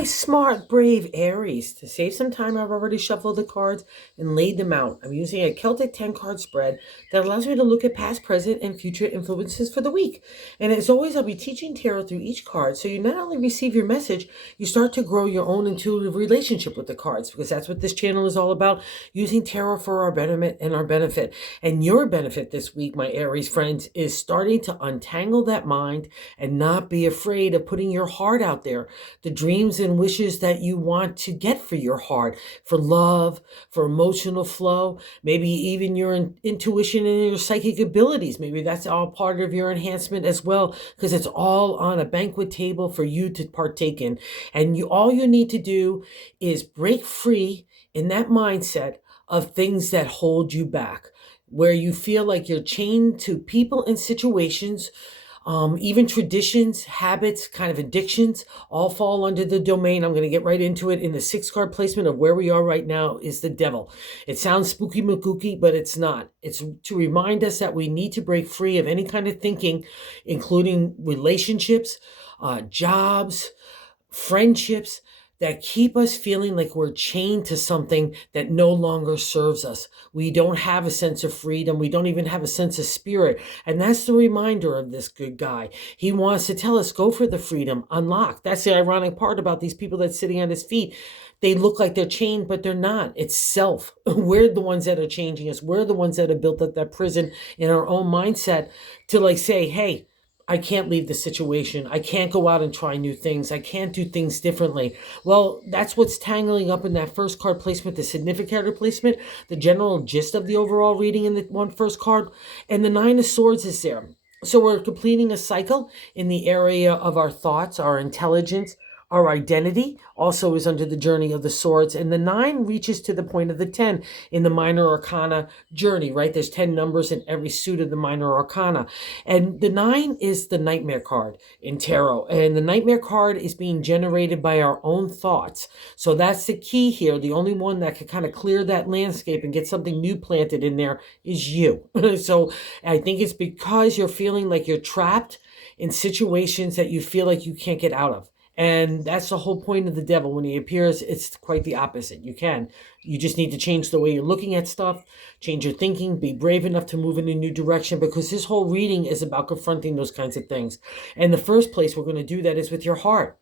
my smart, brave Aries. To save some time, I've already shuffled the cards and laid them out. I'm using a Celtic 10 card spread that allows me to look at past, present, and future influences for the week. And as always, I'll be teaching tarot through each card. So you not only receive your message, you start to grow your own intuitive relationship with the cards, because that's what this channel is all about, using tarot for our betterment and our benefit. And your benefit this week, my Aries friends, is starting to untangle that mind and not be afraid of putting your heart out there. The dreams and wishes that you want to get for your heart, for love, for emotional flow, maybe even your intuition and your psychic abilities. Maybe that's all part of your enhancement as well, because it's all on a banquet table for you to partake in. And all you need to do is break free in that mindset of things that hold you back, where you feel like you're chained to people and situations. Even traditions, habits, kind of addictions, all fall under the domain. I'm going to get right into it. In the 6-card placement of where we are right now is the devil. It sounds spooky makooky, but it's not. It's to remind us that we need to break free of any kind of thinking, including relationships, jobs, friendships, that keep us feeling like we're chained to something that no longer serves us. We don't have a sense of freedom. We don't even have a sense of spirit. And that's the reminder of this good guy. He wants to tell us, go for the freedom, unlock. That's the ironic part about these people that's sitting on his feet. They look like they're chained, but they're not. It's self. We're the ones that are changing us. We're the ones that have built up that prison in our own mindset to say, hey, I can't leave the situation. I can't go out and try new things. I can't do things differently. Well, that's what's tangling up in that first card placement, the significant placement, the general gist of the overall reading in the first card. And the 9 of Swords is there. So we're completing a cycle in the area of our thoughts, our intelligence, our identity also is under the journey of the swords. And the 9 reaches to the point of the 10 in the minor arcana journey, right? There's 10 numbers in every suit of the minor arcana. And the 9 is the nightmare card in tarot. And the nightmare card is being generated by our own thoughts. So that's the key here. The only one that can kind of clear that landscape and get something new planted in there is you. So I think it's because you're feeling like you're trapped in situations that you feel like you can't get out of. And that's the whole point of the devil. When he appears, it's quite the opposite. You just need to change the way you're looking at stuff, change your thinking, be brave enough to move in a new direction, because this whole reading is about confronting those kinds of things. And the first place we're going to do that is with your heart.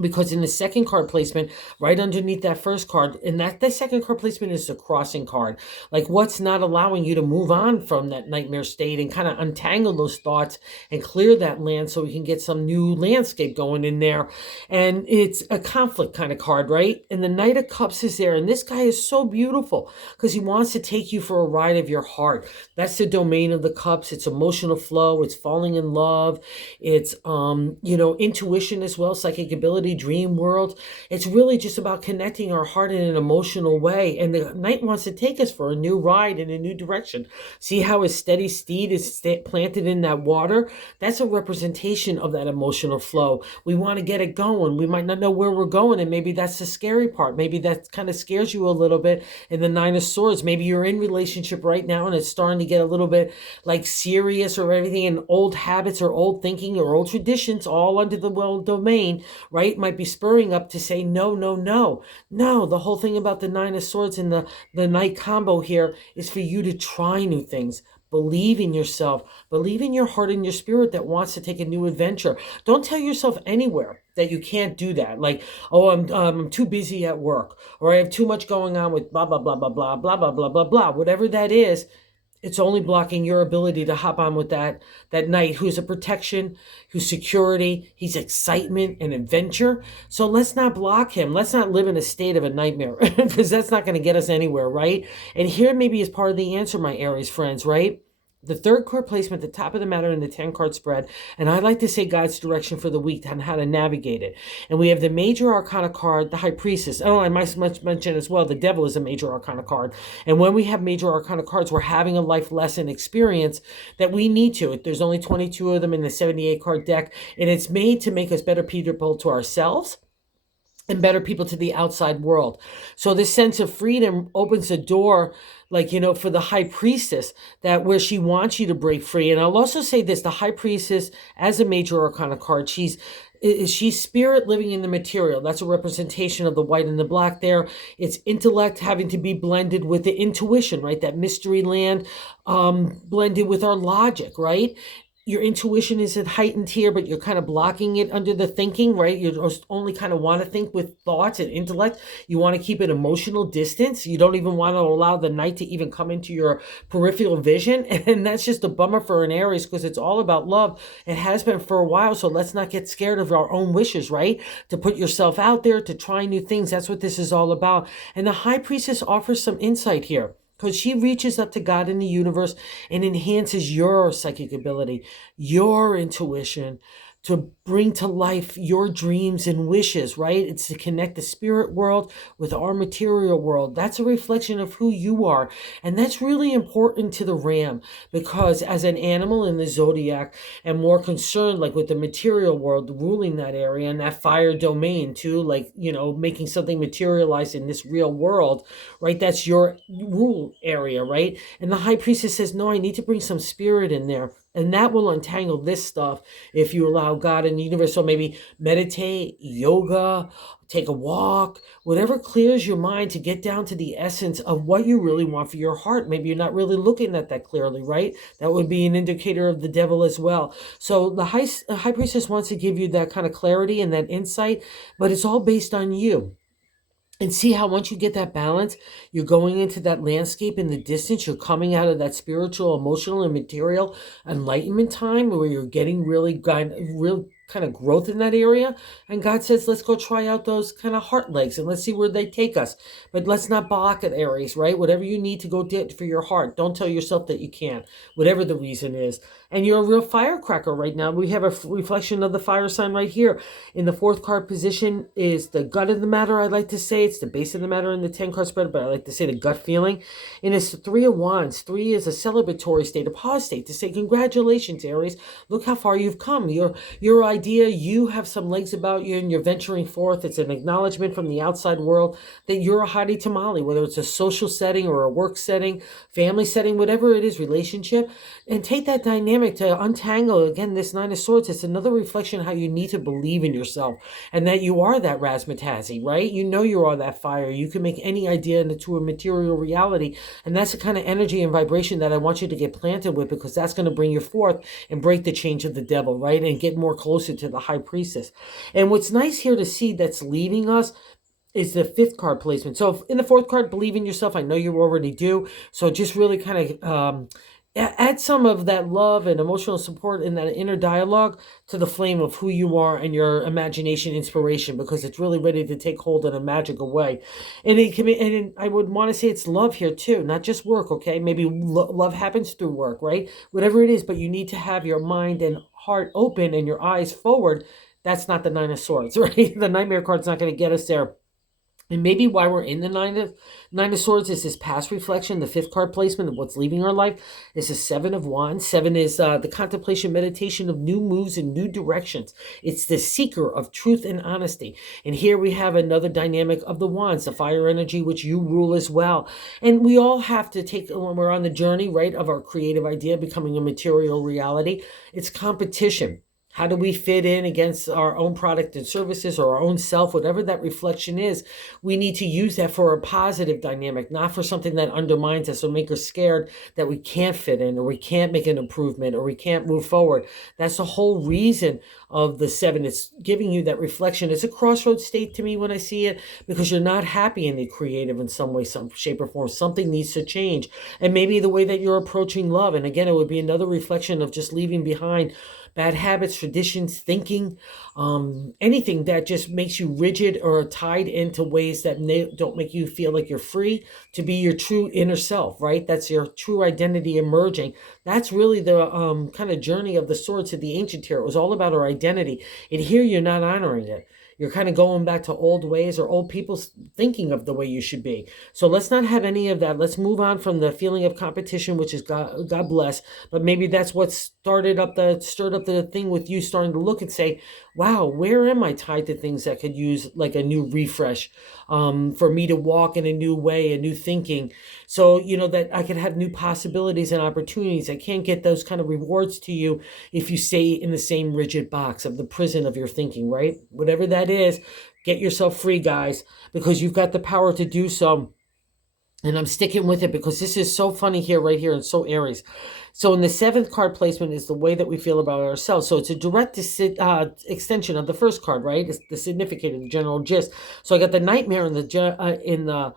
Because in the second card placement, right underneath that first card, and that second card placement is the crossing card. Like what's not allowing you to move on from that nightmare state and kind of untangle those thoughts and clear that land so we can get some new landscape going in there. And it's a conflict kind of card, right? And the Knight of Cups is there. And this guy is so beautiful because he wants to take you for a ride of your heart. That's the domain of the cups. It's emotional flow. It's falling in love. It's, intuition as well, psychic ability, dream world. It's really just about connecting our heart in an emotional way. And the Knight wants to take us for a new ride in a new direction. See how his steady steed is planted in that water? That's a representation of that emotional flow. We want to get it going. We might not know where we're going, and maybe that's the scary part. Maybe that kind of scares you a little bit in the 9 of Swords. Maybe you're in relationship right now and it's starting to get a little bit like serious or everything, and old habits or old thinking or old traditions all under the well domain, right? Might be spurring up to say no, no, no. No, the whole thing about the 9 of Swords and the Knight combo here is for you to try new things. Believe in yourself. Believe in your heart and your spirit that wants to take a new adventure. Don't tell yourself anywhere that you can't do that. Like, oh, I'm too busy at work, or I have too much going on with blah, blah, blah, blah, blah, blah, blah, blah, blah, blah. Whatever that is, it's only blocking your ability to hop on with that knight who's a protection, who's security, he's excitement and adventure. So let's not block him. Let's not live in a state of a nightmare because that's not going to get us anywhere, right? And here maybe is part of the answer, my Aries friends, right? The third card placement, the top of the matter in the 10 card spread. And I like to say God's direction for the week on how to navigate it. And we have the major arcana card, the High Priestess. Oh, I might mention as well, the devil is a major arcana card. And when we have major arcana cards, we're having a life lesson experience that we need to. There's only 22 of them in the 78 card deck. And it's made to make us better people to ourselves and better people to the outside world. So this sense of freedom opens a door, for the High Priestess, that where she wants you to break free. And I'll also say this, the High Priestess as a major arcana card, she's She's spirit living in the material. That's a representation of the white and the black there. It's intellect having to be blended with the intuition, right? That mystery land, blended with our logic, right? Your intuition isn't heightened here, but you're kind of blocking it under the thinking, right? You just only kind of want to think with thoughts and intellect. You want to keep an emotional distance. You don't even want to allow the night to even come into your peripheral vision. And that's just a bummer for an Aries, because it's all about love. It has been for a while. So let's not get scared of our own wishes, right? To put yourself out there, to try new things. That's what this is all about. And the High Priestess offers some insight here, because she reaches up to God in the universe and enhances your psychic ability, your intuition, to bring to life your dreams and wishes, right? It's to connect the spirit world with our material world. That's a reflection of who you are. And that's really important to the Ram, because as an animal in the zodiac, and more concerned like with the material world, ruling that area and that fire domain too, like, making something materialize in this real world, right? That's your rule area, right? And the High Priestess says, no, I need to bring some spirit in there. And that will untangle this stuff if you allow God in the universe. So maybe meditate, yoga, take a walk, whatever clears your mind to get down to the essence of what you really want for your heart. Maybe you're not really looking at that clearly, right? That would be an indicator of the devil as well. So the high Priestess wants to give you that kind of clarity and that insight, but it's all based on you. And see how once you get that balance, you're going into that landscape in the distance. You're coming out of that spiritual, emotional, and material enlightenment time where you're getting real kind of growth in that area. And God says, let's go try out those kind of heart legs and let's see where they take us. But let's not block it, Aries, right? Whatever you need to go get for your heart, don't tell yourself that you can't, whatever the reason is. And you're a real firecracker right now. We have a reflection of the fire sign right here. In the fourth card position is the gut of the matter, I like to say. It's the base of the matter in the 10 card spread, but I like to say the gut feeling. And it's the Three of Wands. Three is a celebratory state, a pause state, to say congratulations, Aries. Look how far you've come. Your idea, you have some legs about you and you're venturing forth. It's an acknowledgement from the outside world that you're a hottie tamale, whether it's a social setting or a work setting, family setting, whatever it is, relationship. And take that dynamic to untangle, again, this Nine of Swords. It's another reflection of how you need to believe in yourself and that you are that razzmatazzy, right? You know you are that fire. You can make any idea into a material reality. And that's the kind of energy and vibration that I want you to get planted with, because that's going to bring you forth and break the chains of the devil, right? And get more closer to the High Priestess. And what's nice here to see that's leaving us is the fifth card placement. So in the fourth card, believe in yourself. I know you already do. So just really kind of add some of that love and emotional support in that inner dialogue to the flame of who you are and your imagination inspiration, because it's really ready to take hold in a magical way. And it can be, and I would want to say it's love here too, not just work, okay? Maybe love happens through work, right? Whatever it is, but you need to have your mind and heart open and your eyes forward. That's not the Nine of Swords, right? The Nightmare card's not going to get us there. And maybe why we're in the Nine of Swords is this past reflection. The fifth card placement of what's leaving our life is the Seven of Wands. Seven is the contemplation, meditation of new moves and new directions. It's the seeker of truth and honesty. And here we have another dynamic of the Wands, the fire energy, which you rule as well. And we all have to take, when we're on the journey, right, of our creative idea becoming a material reality, it's competition. How do we fit in against our own product and services or our own self, whatever that reflection is? We need to use that for a positive dynamic, not for something that undermines us or make us scared that we can't fit in or we can't make an improvement or we can't move forward. That's the whole reason of the seven. It's giving you that reflection. It's a crossroads state to me when I see it, because you're not happy in the creative in some way, some shape or form. Something needs to change. And maybe the way that you're approaching love. And again, it would be another reflection of just leaving behind bad habits, traditions, thinking, anything that just makes you rigid or tied into ways that don't make you feel like you're free to be your true inner self, right? That's your true identity emerging. That's really the kind of journey of the swords of the ancient here. It was all about our identity. And here you're not honoring it. You're kind of going back to old ways or old people thinking of the way you should be. So let's not have any of that. Let's move on from the feeling of competition, which is God bless. But maybe that's what stirred up the thing with you starting to look and say, wow, where am I tied to things that could use like a new refresh, for me to walk in a new way, a new thinking. So, that I could have new possibilities and opportunities. I can't get those kind of rewards to you if you stay in the same rigid box of the prison of your thinking, right? Whatever that is, get yourself free, guys, because you've got the power to do so. And I'm sticking with it because this is so funny here, right here, and so Aries. So in the 7th card placement is the way that we feel about ourselves. So it's a direct extension of the first card, right? It's the significant, the general gist. So I got the nightmare in the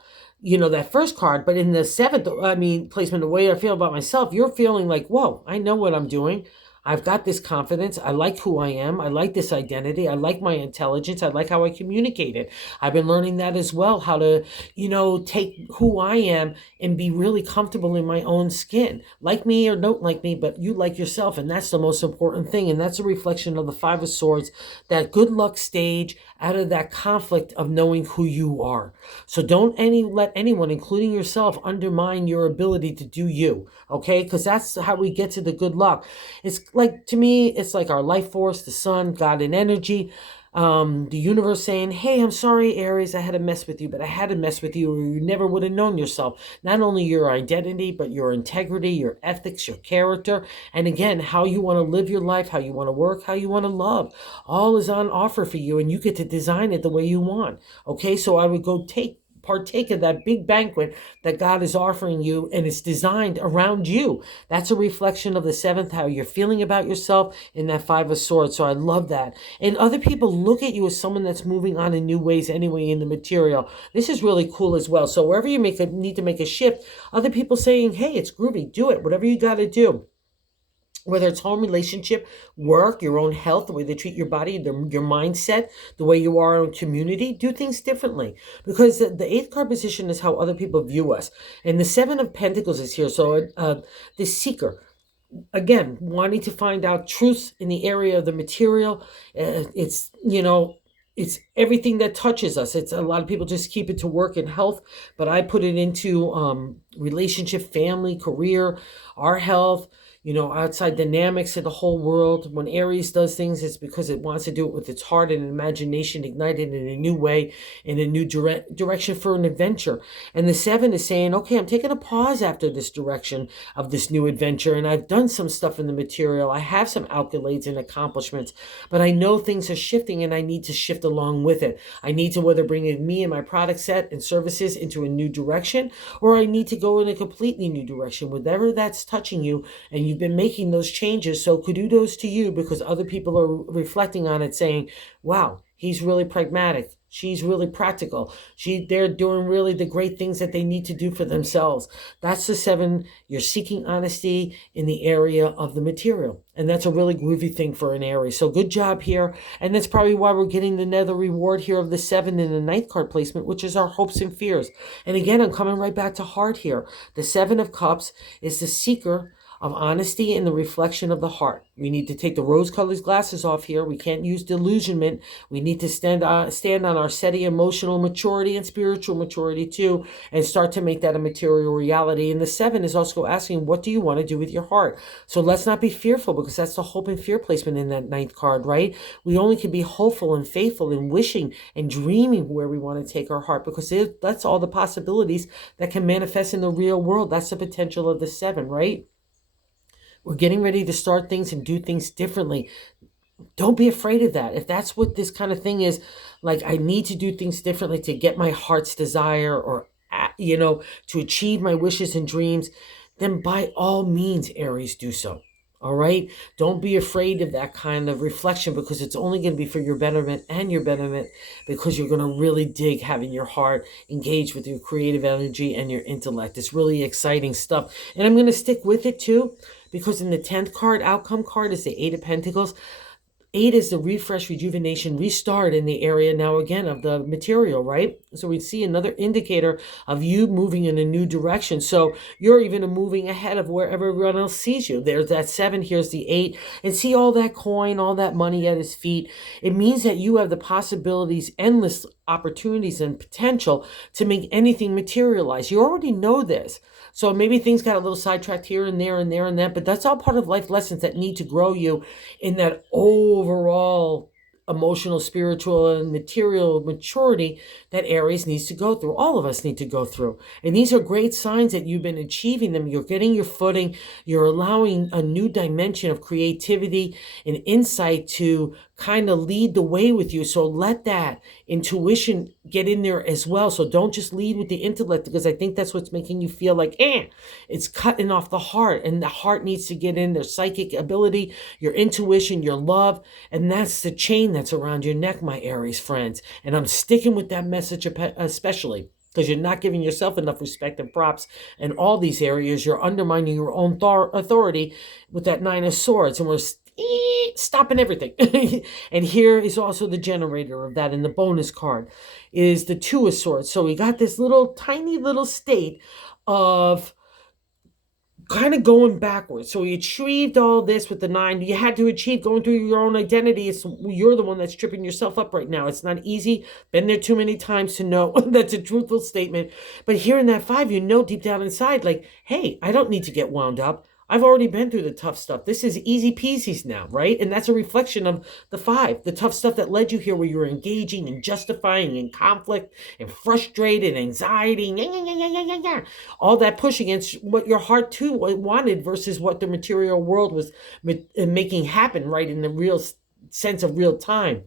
that first card, but in the 7th, placement, the way I feel about myself, you're feeling like, whoa, I know what I'm doing. I've got this confidence. I like who I am. I like this identity. I like my intelligence. I like how I communicate it. I've been learning that as well, how to, take who I am and be really comfortable in my own skin. Like me or don't like me, but you like yourself. And that's the most important thing. And that's a reflection of the 5 of Swords, that good luck stage out of that conflict of knowing who you are. So don't let anyone, including yourself, undermine your ability to do you. Okay? Because that's how we get to the good luck. It's like, to me, it's like our life force, the sun, God and energy, the universe saying, hey, I'm sorry, Aries, I had to mess with you, but I had to mess with you or you never would have known yourself. Not only your identity, but your integrity, your ethics, your character, and again, how you want to live your life, how you want to work, how you want to love. All is on offer for you, and you get to design it the way you want. Okay, so I would go partake of that big banquet that God is offering you, and it's designed around you. That's a reflection of the 7th, how you're feeling about yourself in that 5 of Swords. So I love that. And other people look at you as someone that's moving on in new ways anyway in the material. This is really cool as well. So wherever you need to make a shift, other people saying, hey, it's groovy, do it, whatever you got to do. Whether it's home, relationship, work, your own health, the way they treat your body, your mindset, the way you are in community, do things differently. Because the 8th card position is how other people view us. And the 7 of Pentacles is here. So the seeker, again, wanting to find out truth in the area of the material. It's everything that touches us. It's a lot of people just keep it to work and health, but I put it into relationship, family, career, our health, outside dynamics of the whole world. When Aries does things, it's because it wants to do it with its heart and imagination ignited in a new way, in a new direction for an adventure. And the 7 is saying, okay, I'm taking a pause after this direction of this new adventure. And I've done some stuff in the material. I have some accolades and accomplishments, but I know things are shifting and I need to shift along with it. I need to whether bring in me and my product set and services into a new direction, or I need to go in a completely new direction, whatever that's touching you. And you've been making those changes. So kudos to you, because other people are reflecting on it saying, wow, he's really pragmatic. She's really practical. They're doing really the great things that they need to do for themselves. That's the 7. You're seeking honesty in the area of the material. And that's a really groovy thing for an Aries. So good job here. And that's probably why we're getting another reward here of the 7 in the 9th card placement, which is our hopes and fears. And again, I'm coming right back to heart here. The 7 of Cups is the seeker of honesty and the reflection of the heart. We need to take the rose-colored glasses off here. We can't use delusionment. We need to stand on our SETI emotional maturity and spiritual maturity too, and start to make that a material reality. And the 7 is also asking, what do you want to do with your heart? So let's not be fearful, because that's the hope and fear placement in that 9th card, right? We only can be hopeful and faithful and wishing and dreaming where we want to take our heart, because that's all the possibilities that can manifest in the real world. That's the potential of the 7, right? We're getting ready to start things and do things differently. Don't be afraid of that. If that's what this kind of thing is, like, I need to do things differently to get my heart's desire, or, to achieve my wishes and dreams, then by all means, Aries, do so. All right? Don't be afraid of that kind of reflection, because it's only going to be for your betterment and your betterment, because you're going to really dig having your heart engaged with your creative energy and your intellect. It's really exciting stuff. And I'm going to stick with it too, because in the 10th card, outcome card, is the 8 of Pentacles. 8 is the refresh, rejuvenation, restart in the area now again of the material, right? So we see another indicator of you moving in a new direction. So you're even moving ahead of where everyone else sees you. There's that 7, here's the 8, and see all that coin, all that money at his feet. It means that you have the possibilities, endless opportunities and potential to make anything materialize. You already know this. So maybe things got a little sidetracked here and there and there and that, but that's all part of life lessons that need to grow you in that overall emotional, spiritual, and material maturity that Aries needs to go through. All of us need to go through. And these are great signs that you've been achieving them. You're getting your footing. You're allowing a new dimension of creativity and insight to kind of lead the way with you. So let that intuition get in there as well. So don't just lead with the intellect, because I think that's what's making you feel like, it's cutting off the heart, and the heart needs to get in their psychic ability, your intuition, your love. And that's the chain that's around your neck, my Aries friends. And I'm sticking with that message especially because you're not giving yourself enough respect and props in all these areas. You're undermining your own authority with that 9 of Swords, and we're stopping everything. And here is also the generator of that, in the bonus card is the 2 of Swords. So we got this little tiny little state of kind of going backwards. So you achieved all this with the 9. You had to achieve going through your own identity. You're the one that's tripping yourself up right now. It's not easy. Been there too many times to know that's a truthful statement. But here in that 5, you know deep down inside, like, hey, I don't need to get wound up. I've already been through the tough stuff. This is easy peasies now, right? And that's a reflection of the 5, the tough stuff that led you here, where you were engaging and justifying in conflict and frustrated, anxiety, all that push against what your heart too wanted versus what the material world was making happen, right, in the real sense of real time.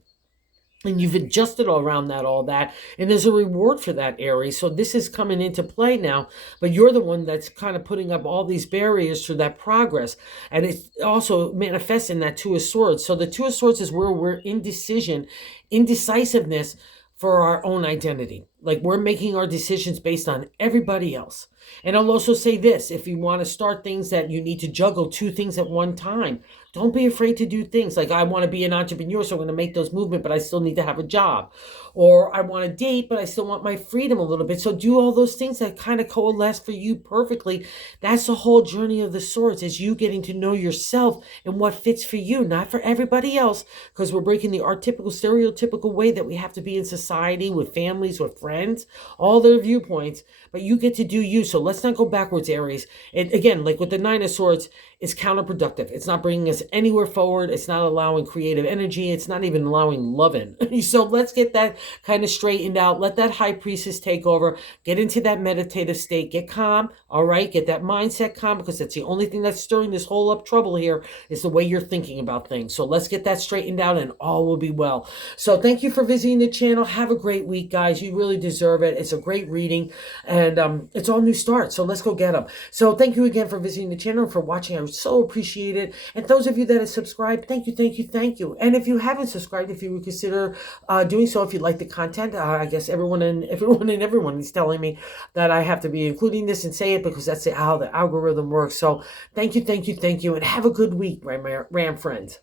And you've adjusted around that, all that. And there's a reward for that, Aries. So this is coming into play now. But you're the one that's kind of putting up all these barriers to that progress. And it also manifests in that 2 of Swords. So the 2 of Swords is where we're indecisiveness for our own identity. Like, we're making our decisions based on everybody else. And I'll also say this, if you want to start things that you need to juggle 2 things at one time, don't be afraid to do things like, I want to be an entrepreneur, so I'm going to make those movements, but I still need to have a job. Or I want to date, but I still want my freedom a little bit. So do all those things that kind of coalesce for you perfectly. That's the whole journey of the Swords, is you getting to know yourself and what fits for you, not for everybody else, because we're breaking the archetypical, stereotypical way that we have to be in society, with families, with friends, all their viewpoints. But you get to do you. So let's not go backwards, Aries. And again, like with the 9 of Swords, it's counterproductive. It's not bringing us anywhere forward. It's not allowing creative energy. It's not even allowing love in. So let's get that kind of straightened out. Let that high priestess take over. Get into that meditative state. Get calm. All right. Get that mindset calm, because that's the only thing that's stirring this whole up trouble here, is the way you're thinking about things. So let's get that straightened out, and all will be well. So thank you for visiting the channel. Have a great week, guys. You really deserve it. It's a great reading, and it's all new starts. So let's go get them. So thank you again for visiting the channel and for watching. I so appreciate it. And those of you that have subscribed, thank you, thank you, thank you. And if you haven't subscribed, if you would consider doing so, if you like the content, I guess everyone is telling me that I have to be including this and say it, because that's how the algorithm works. So thank you, thank you, thank you, and have a good week, my Ram friends.